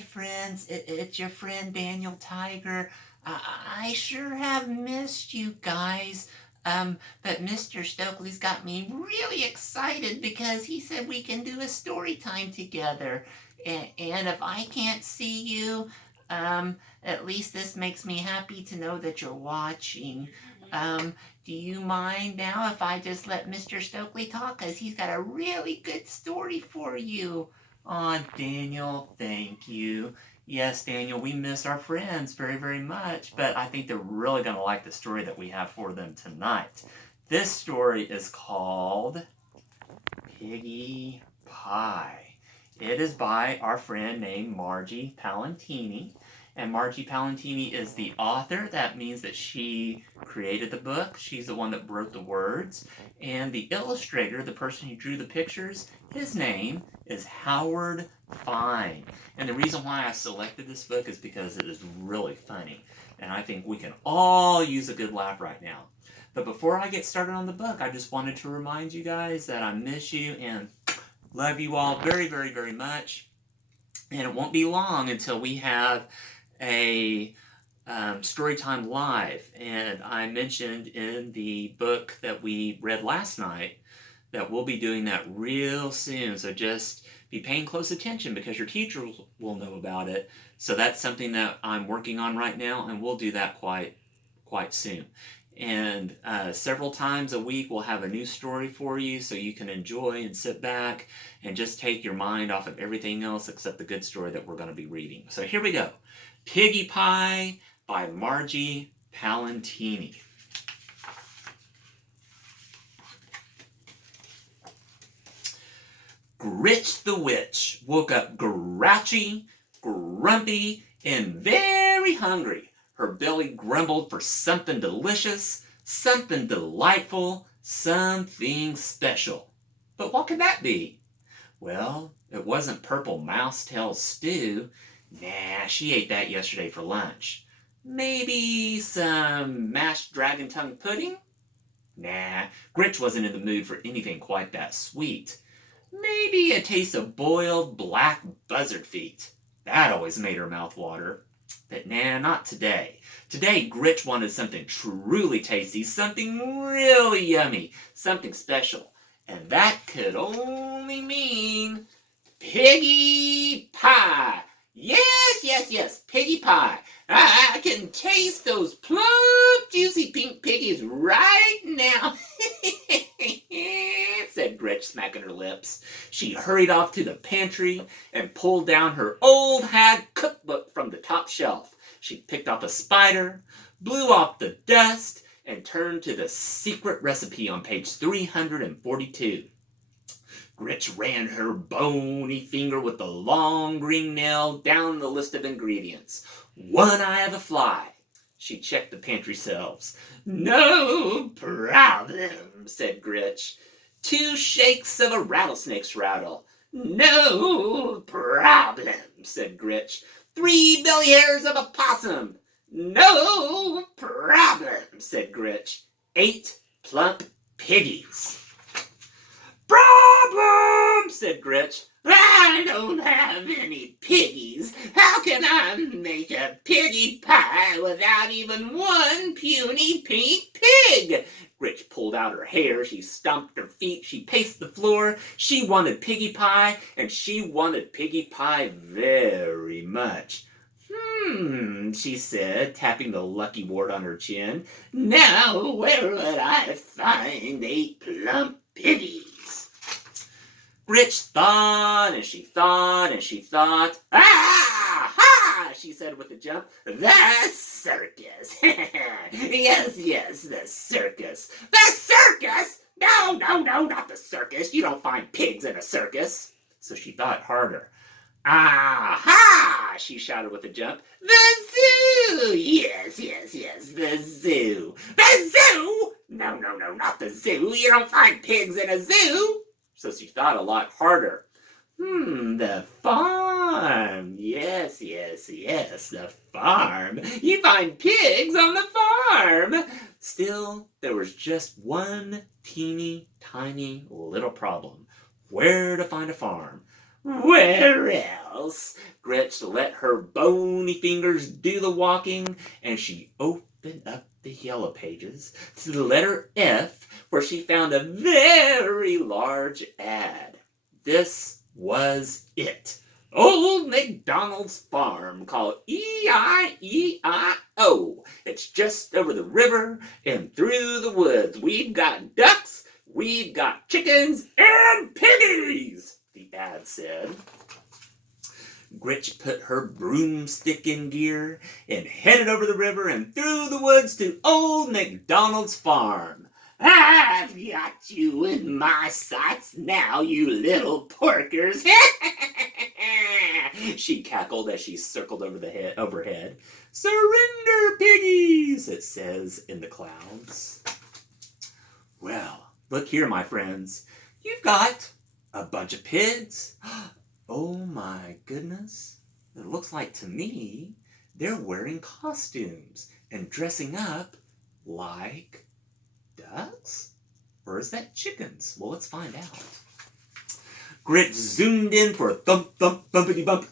Hi, friends. It's your friend Daniel Tiger. I sure have missed you guys. But Mr. Stokely's got me really excited because he said we can do a story time together. And if I can't see you, at least this makes me happy to know that you're watching. Do you mind now if I just let Mr. Stokely talk? Because he's got a really good story for you. Aw, Daniel, thank you. Yes, Daniel, we miss our friends very, very much, but I think they're really going to like the story that we have for them tonight. This story is called Piggie Pie. It is by our friend named Margie Palatini. And Margie Palatini is the author. That means that she created the book. She's the one that wrote the words. And the illustrator, the person who drew the pictures, his name is Howard Fine. And the reason why I selected this book is because it is really funny. And I think we can all use a good laugh right now. But before I get started on the book, I just wanted to remind you guys that I miss you and love you all very, very, very much. And it won't be long until we have a Storytime Live. And I mentioned in the book that we read last night that we'll be doing that real soon. So just be paying close attention because your teachers will know about it. So that's something that I'm working on right now, and we'll do that quite soon. And several times a week we'll have a new story for you so you can enjoy and sit back and just take your mind off of everything else except the good story that we're going to be reading. So here we go. Piggie Pie by Margie Palatini. Gritch the Witch woke up grouchy, grumpy, and very hungry. Her belly grumbled for something delicious, something delightful, something special. But what could that be? Well, it wasn't purple mousetail stew. Nah, she ate that yesterday for lunch. Maybe some mashed dragon tongue pudding? Nah, Gritch wasn't in the mood for anything quite that sweet. Maybe a taste of boiled black buzzard feet. That always made her mouth water. But nah, not today. Today, Gritch wanted something truly tasty, something really yummy, something special. And that could only mean Piggie Pie. Yes, Piggie Pie. I can taste those plump, juicy pink piggies right now, said Gretch, smacking her lips. She hurried off to the pantry and pulled down her old hag cookbook from the top shelf. She picked off a spider, blew off the dust, and turned to the secret recipe on page 342. Gretch ran her bony finger with the long green nail down the list of ingredients. One eye of a fly. She checked the pantry shelves. No problem, said Gretch. 2 shakes of a rattlesnake's rattle. No problem, said Gretch. 3 belly hairs of a possum. No problem, said Gretch. 8 plump piggies. Problem, said Gretch. I don't have any piggies. How can I make a piggie pie without even one puny pink pig? Gretch pulled out her hair. She stomped her feet. She paced the floor. She wanted Piggie Pie, and she wanted Piggie Pie very much. She said, tapping the lucky wart on her chin. Now where would I find 8 plump piggies? Gretch thought, and she thought, and she thought. Ah! Ha! She said with a jump. The circus. Yes, the circus. The circus? No, not the circus. You don't find pigs in a circus. So she thought harder. Aha! She shouted with a jump. The zoo! Yes, the zoo. The zoo? No, not the zoo. You don't find pigs in a zoo. So she thought a lot harder. The farm. Yes, the farm. You find pigs on the farm. Still, there was just one teeny tiny little problem. Where to find a farm? Where else? Gretch let her bony fingers do the walking, and she opened up the yellow pages to the letter F, where she found a very large ad. This was it. Old MacDonald's farm, called E-I-E-I-O. It's just over the river and through the woods. We've got ducks, we've got chickens, and piggies, the ad said. Gritch put her broomstick in gear and headed over the river and through the woods to Old MacDonald's farm. I've got you in my sights now, you little porkers. She cackled as she circled overhead. Surrender, piggies, it says in the clouds. Well, look here, my friends. You've got a bunch of pigs. Oh my goodness. It looks like to me they're wearing costumes and dressing up like ducks? Or is that chickens? Well, let's find out. Grit zoomed in for a thump, thump, bumpity bump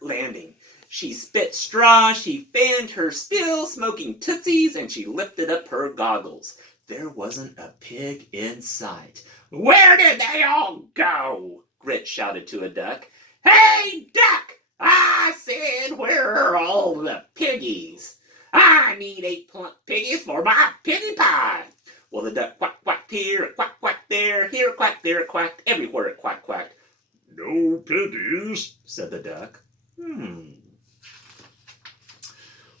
landing. She spit straw, she fanned her still smoking tootsies, and she lifted up her goggles. There wasn't a pig in sight. Where did they all go? Grit shouted to a duck. Hey, duck! I said, where are all the piggies? I need 8 plump piggies for my Piggie Pie. Well, the duck quack quacked here, quack quacked there, here quacked, there quacked, everywhere it quack quacked. No piggies, said the duck.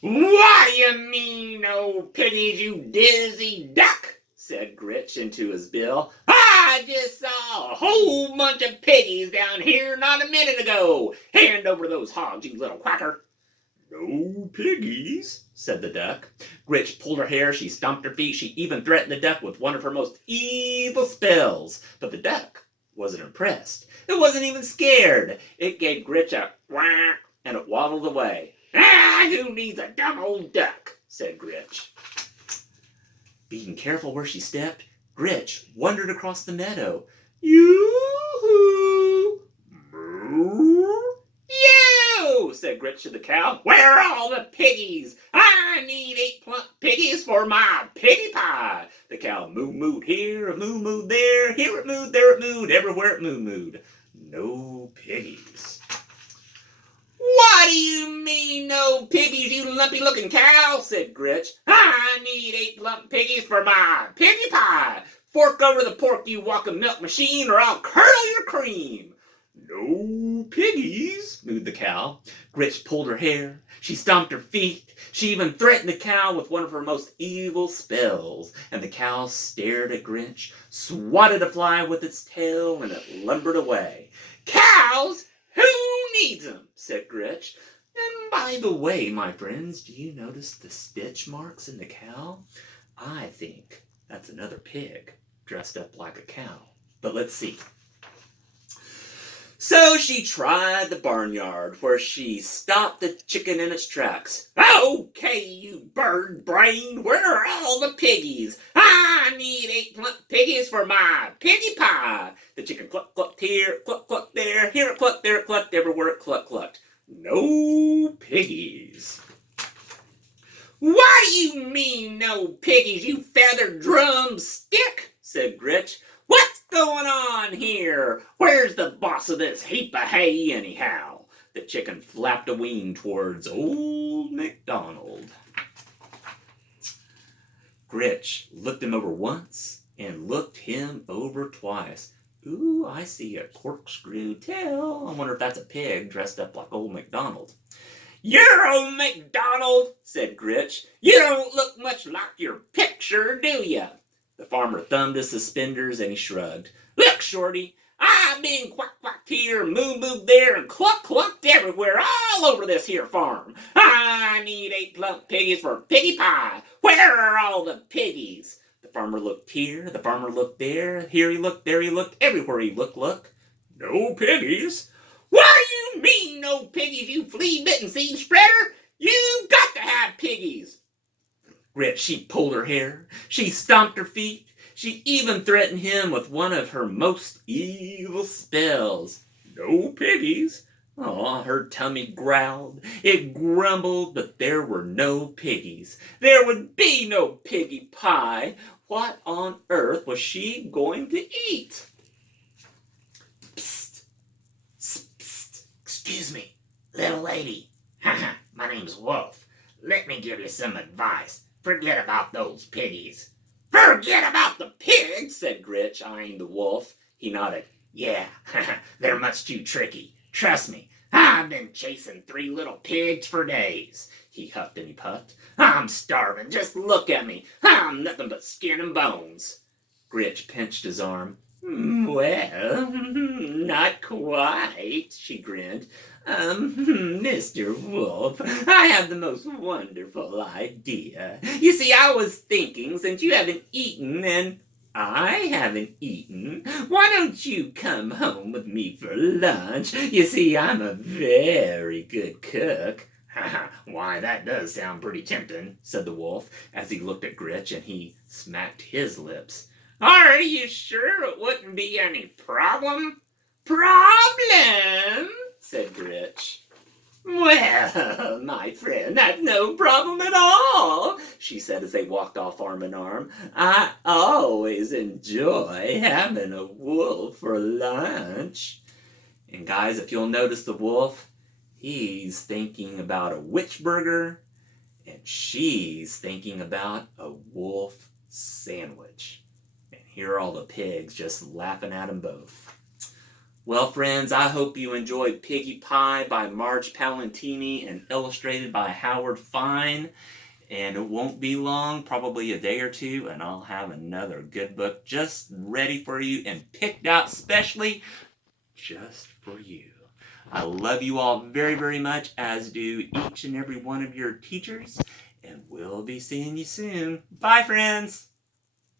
What do you mean, no piggies, you dizzy duck? Said Gritch into his bill. I just saw a whole bunch of piggies down here not a minute ago. Hand over those hogs, you little quacker. No piggies, said the duck. Gritch pulled her hair, she stomped her feet, she even threatened the duck with one of her most evil spells. But the duck wasn't impressed. It wasn't even scared. It gave Gritch a quack, and it waddled away. Who needs a dumb old duck? Said Gritch. Being careful where she stepped, Gritch wandered across the meadow. Yoo-hoo! Moo! You! Said Gritch to the cow. Where are all the piggies? I need 8 plump piggies for my Piggie Pie. The cow moo-mooed here, moo-mooed there, here it mooed, there it mooed, everywhere it moo-mooed. No piggies. What do you mean, no piggies, you lumpy-looking cow? Said Gritch. I need 8 plump piggies for my Piggie Pie. Fork over the pork, you walking milk machine, or I'll curdle your cream. No piggies, mooed the cow. Gritch pulled her hair. She stomped her feet. She even threatened the cow with one of her most evil spells. And the cow stared at Gritch, swatted a fly with its tail, and it lumbered away. Cows? Who needs them? Said Gritch. And by the way, my friends, do you notice the stitch marks in the cow? I think that's another pig dressed up like a cow. But let's see. So she tried the barnyard, where she stopped the chicken in its tracks. Okay, you bird brain, where are all the piggies? I need 8 plump piggies for my Piggie Pie. The chicken cluck clucked here, cluck clucked there, here it clucked, there it clucked, everywhere it cluck clucked. No piggies. What do you mean, no piggies, you feathered drumstick? Said Gritch. What's going on here? Where's the boss of this heap of hay, anyhow? The chicken flapped a wing towards Old MacDonald. Gritch looked him over once and looked him over twice. Ooh, I see a corkscrew tail. I wonder if that's a pig dressed up like Old MacDonald. You're Old MacDonald, said Gritch. You don't look much like your picture, do you? The farmer thumbed his suspenders and he shrugged. Look, Shorty, I've been quack-quacked here, moo-mooed there, and cluck-clucked everywhere, all over this here farm. I need 8 plump piggies for Piggie Pie. Where are all the piggies? The farmer looked here, the farmer looked there, here he looked, there he looked, everywhere he looked. No piggies. What do you mean, no piggies, you flea-bitten seed spreader? You've got to have piggies. Gritch, she pulled her hair, she stomped her feet, she even threatened him with one of her most evil spells. No piggies. Oh, her tummy growled. It grumbled, but there were no piggies. There would be no Piggie Pie. What on earth was she going to eat? Psst, psst, excuse me, little lady. My name's Wolf. Let me give you some advice. Forget about those piggies. Forget about the pigs, said Gritch, eyeing the wolf. He nodded. Yeah, they're much too tricky. Trust me, I've been chasing 3 little pigs for days. He huffed and he puffed. I'm starving. Just look at me. I'm nothing but skin and bones. Gritch pinched his arm. Well, not quite, she grinned. Mr. Wolf, I have the most wonderful idea. You see, I was thinking, since you haven't eaten and I haven't eaten, why don't you come home with me for lunch? You see, I'm a very good cook. Why, that does sound pretty tempting, said the wolf, as he looked at Gritch and he smacked his lips. Are you sure it wouldn't be any problem? Problem? Said Gritch. Well, my friend, that's no problem at all, she said as they walked off arm in arm. I always enjoy having a wolf for lunch. And guys, if you'll notice the wolf, he's thinking about a witch burger, and she's thinking about a wolf sandwich. And here are all the pigs just laughing at them both. Well, friends, I hope you enjoyed Piggie Pie by Margie Palatini and illustrated by Howard Fine. And it won't be long, probably a day or two, and I'll have another good book just ready for you and picked out specially just for you. I love you all very, very much, as do each and every one of your teachers, and we'll be seeing you soon. Bye, friends!